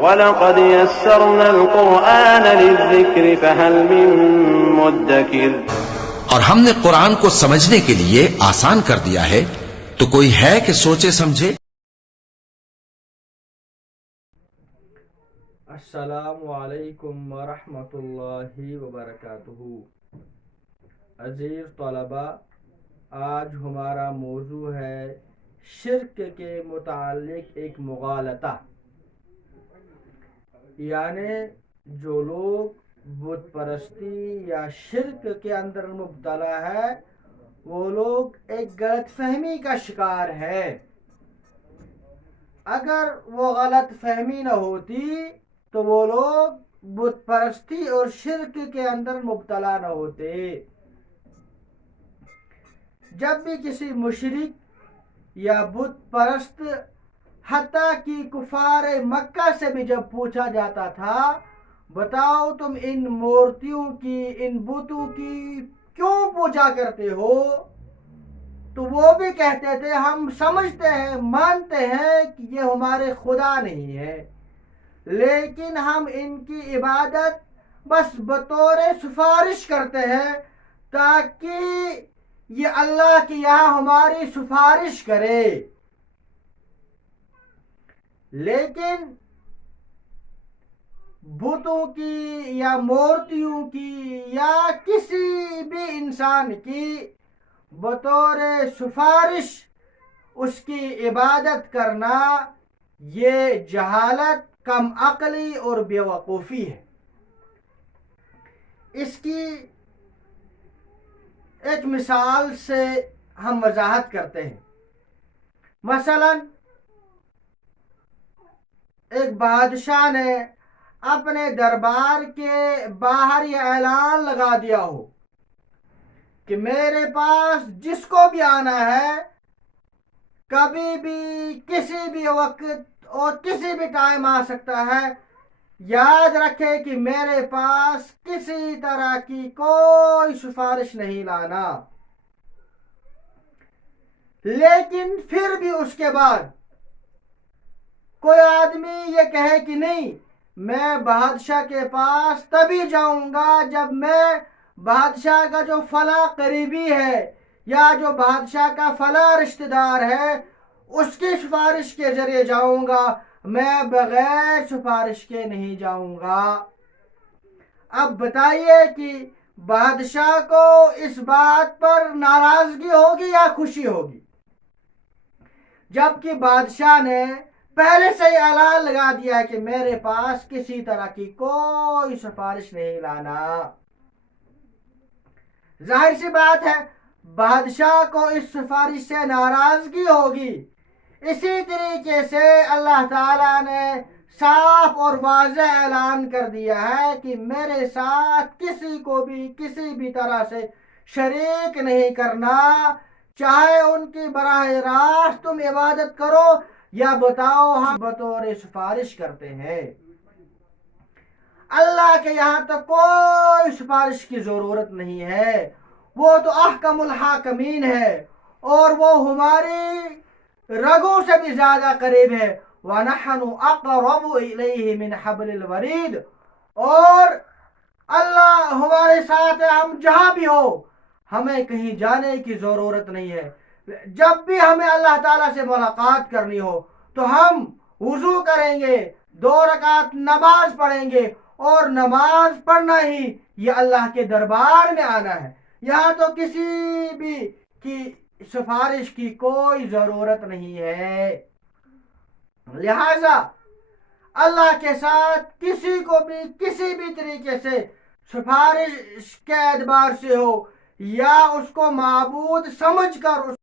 وَلَقَدْ يَسَّرْنَا الْقُرْآنَ لِلذِّكْرِ فَهَلْ مِن مُّدَّكِرٍ۔ اور ہم نے قرآن کو سمجھنے کے لیے آسان کر دیا ہے، تو کوئی ہے کہ سوچے سمجھے؟ السلام علیکم ورحمۃ اللہ وبرکاتہ۔ عزیز طلباء، آج ہمارا موضوع ہے شرک کے متعلق ایک مغالطہ، یعنی جو لوگ بت پرستی یا شرک کے اندر مبتلا ہے وہ لوگ ایک غلط فہمی کا شکار ہے۔ اگر وہ غلط فہمی نہ ہوتی تو وہ لوگ بت پرستی اور شرک کے اندر مبتلا نہ ہوتے۔ جب بھی کسی مشرک یا بت پرست، حتیٰ کہ کفار مکہ سے بھی جب پوچھا جاتا تھا بتاؤ تم ان مورتیوں کی، ان بتوں کی کیوں پوجا کرتے ہو، تو وہ بھی کہتے تھے ہم سمجھتے ہیں، مانتے ہیں کہ یہ ہمارے خدا نہیں ہے، لیکن ہم ان کی عبادت بس بطور سفارش کرتے ہیں تاکہ یہ اللہ کی یہاں ہماری سفارش کرے۔ لیکن بتوں کی یا مورتیوں کی یا کسی بھی انسان کی بطور سفارش اس کی عبادت کرنا یہ جہالت، کم عقلی اور بے وقوفی ہے۔ اس کی ایک مثال سے ہم وضاحت کرتے ہیں۔ مثلا ایک بادشاہ نے اپنے دربار کے باہر یہ اعلان لگا دیا ہو کہ میرے پاس جس کو بھی آنا ہے کبھی بھی کسی بھی وقت اور کسی بھی ٹائم آ سکتا ہے، یاد رکھے کہ میرے پاس کسی طرح کی کوئی سفارش نہیں لانا۔ لیکن پھر بھی اس کے بعد کوئی آدمی یہ کہے کہ نہیں، میں بادشاہ کے پاس تبھی جاؤں گا جب میں بادشاہ کا جو فلاں قریبی ہے یا جو بادشاہ کا فلاں رشتہ دار ہے اس کی سفارش کے ذریعے جاؤں گا، میں بغیر سفارش کے نہیں جاؤں گا۔ اب بتائیے کہ بادشاہ کو اس بات پر ناراضگی ہوگی یا خوشی ہوگی؟ جبکہ بادشاہ نے پہلے سے ہی اعلان لگا دیا کہ میرے پاس کسی طرح کی کوئی سفارش نہیں لانا۔ ظاہر سی بات ہے بادشاہ کو اس سفارش سے ناراضگی ہوگی۔ اسی طریقے سے اللہ تعالیٰ نے صاف اور واضح اعلان کر دیا ہے کہ میرے ساتھ کسی کو بھی کسی بھی طرح سے شریک نہیں کرنا، چاہے ان کی براہ راست تم عبادت کرو یا بتاؤ ہم بطور سفارش کرتے ہیں۔ اللہ کے یہاں تو کوئی سفارش کی ضرورت نہیں ہے، وہ تو احکم الحاکمین ہے اور وہ ہماری رگوں سے بھی زیادہ قریب ہے۔ وَنَحْنُ أَقْرَبُ إِلَيْهِ مِنْ حَبْلِ الْوَرِيدِ، اور اللہ ہمارے ساتھ ہے، ہم جہاں بھی ہو ہمیں کہیں جانے کی ضرورت نہیں ہے۔ جب بھی ہمیں اللہ تعالیٰ سے ملاقات کرنی ہو تو ہم وضو کریں گے، 2 رکعت نماز پڑھیں گے، اور نماز پڑھنا ہی یہ اللہ کے دربار میں آنا ہے، یہاں تو کسی بھی کی سفارش کی کوئی ضرورت نہیں ہے۔ لہذا اللہ کے ساتھ کسی کو بھی کسی بھی طریقے سے سفارش کے اعتبار سے ہو یا اس کو معبود سمجھ کر